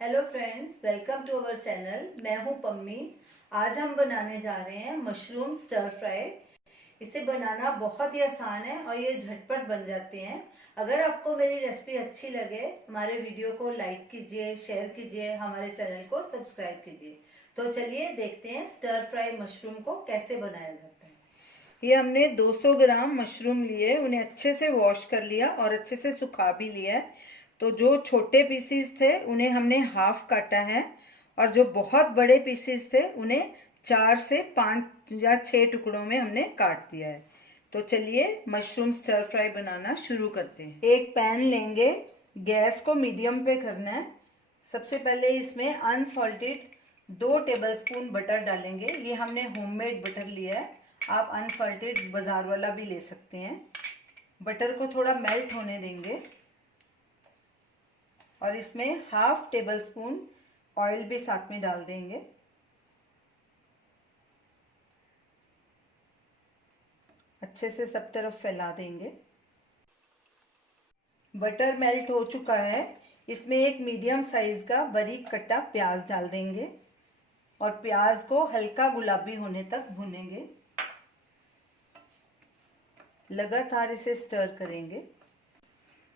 Hello friends, welcome to our channel. मैं हूं पम्मी। आज हम बनाने जा रहे हैं मशरूम स्टर फ्राई। इसे बनाना बहुत ही आसान है और ये झटपट बन जाते हैं। अगर आपको मेरी रेसिपी अच्छी लगे, हमारे वीडियो को लाइक कीजिए, शेयर कीजिए, हमारे चैनल को सब्सक्राइब कीजिए। तो चलिए देखते हैं स्टर फ्राई मशरूम को कैसे बनाया जाता है। ये हमने 200 ग्राम मशरूम लिए, उन्हें अच्छे से वॉश कर लिया और अच्छे से सुखा भी लिया है। तो जो छोटे पीसीस थे उन्हें हमने हाफ काटा है और जो बहुत बड़े पीसीस थे उन्हें 4 से 5 या 6 टुकड़ों में हमने काट दिया है। तो चलिए मशरूम स्टर फ्राई बनाना शुरू करते हैं। एक पैन लेंगे, गैस को मीडियम पे करना है। सबसे पहले इसमें अनसॉल्टेड 2 टेबलस्पून बटर डालेंगे। ये हमने होममेड बटर लिया है, आप अनसॉल्टेड बाजार वाला भी ले सकते हैं। बटर को थोड़ा मेल्ट होने देंगे और इसमें हाफ टेबल स्पून ऑयल भी साथ में डाल देंगे। अच्छे से सब तरफ फैला देंगे। बटर मेल्ट हो चुका है, इसमें एक मीडियम साइज का बारीक कटा प्याज डाल देंगे और प्याज को हल्का गुलाबी होने तक भूनेंगे। लगातार इसे स्टर करेंगे।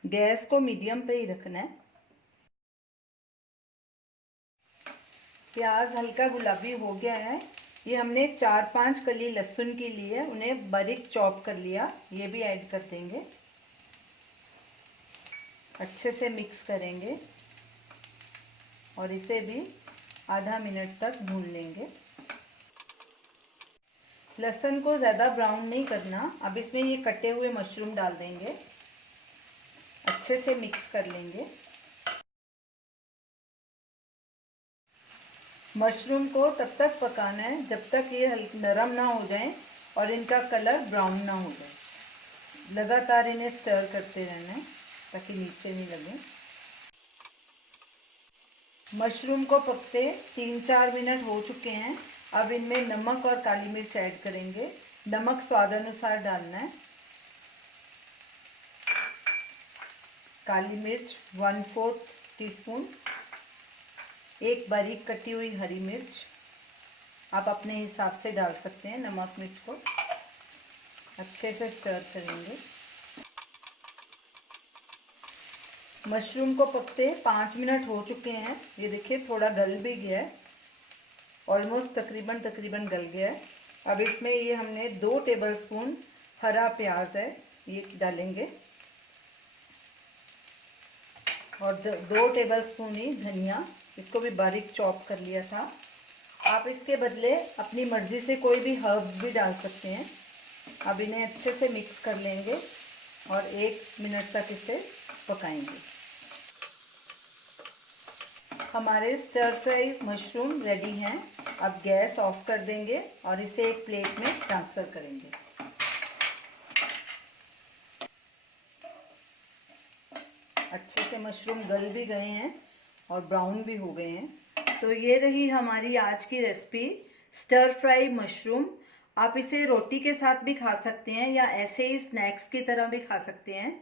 गैस को मीडियम पे ही रखना है। प्याज हल्का गुलाबी हो गया है। ये हमने 4-5 कली लहसुन की ली है, उन्हें बारीक चॉप कर लिया, ये भी ऐड कर देंगे। अच्छे से मिक्स करेंगे और इसे भी आधा मिनट तक भून लेंगे। लहसुन को ज़्यादा ब्राउन नहीं करना। अब इसमें ये कटे हुए मशरूम डाल देंगे, अच्छे से मिक्स कर लेंगे। मशरूम को तब तक पकाना है जब तक ये नरम ना हो जाए और इनका कलर ब्राउन ना हो जाए। लगातार इन्हें स्टर करते रहना है ताकि नीचे नहीं लगे। मशरूम को पकते 3-4 मिनट हो चुके हैं। अब इनमें नमक और काली मिर्च ऐड करेंगे। नमक स्वाद अनुसार डालना है। काली मिर्च 1/4 टीस्पून। एक बारीक कटी हुई हरी मिर्च, आप अपने हिसाब से डाल सकते हैं नमक मिर्च को। अच्छे से स्टर करेंगे। मशरूम को पकते 5 मिनट हो चुके हैं। ये देखिए थोड़ा गल भी गया है, ऑलमोस्ट तकरीबन गल गया है। अब इसमें ये हमने 2 टेबलस्पून हरा प्याज है, ये डालेंगे और 2 टेबलस्पून ही धनिया, इसको भी बारीक चॉप कर लिया था। आप इसके बदले अपनी मर्जी से कोई भी हर्ब्स भी डाल सकते हैं। अब इन्हें अच्छे से मिक्स कर लेंगे और 1 मिनट तक इसे पकाएंगे। हमारे स्टर फ्राई मशरूम रेडी हैं। अब गैस ऑफ कर देंगे और इसे एक प्लेट में ट्रांसफ़र करेंगे। अच्छे से मशरूम गल भी गए हैं और ब्राउन भी हो गए हैं। तो ये रही हमारी आज की रेसिपी स्टर फ्राई मशरूम। आप इसे रोटी के साथ भी खा सकते हैं या ऐसे ही स्नैक्स की तरह भी खा सकते हैं।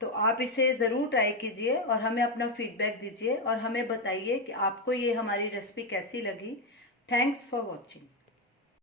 तो आप इसे ज़रूर ट्राई कीजिए और हमें अपना फीडबैक दीजिए और हमें बताइए कि आपको ये हमारी रेसिपी कैसी लगी। Thanks for watching.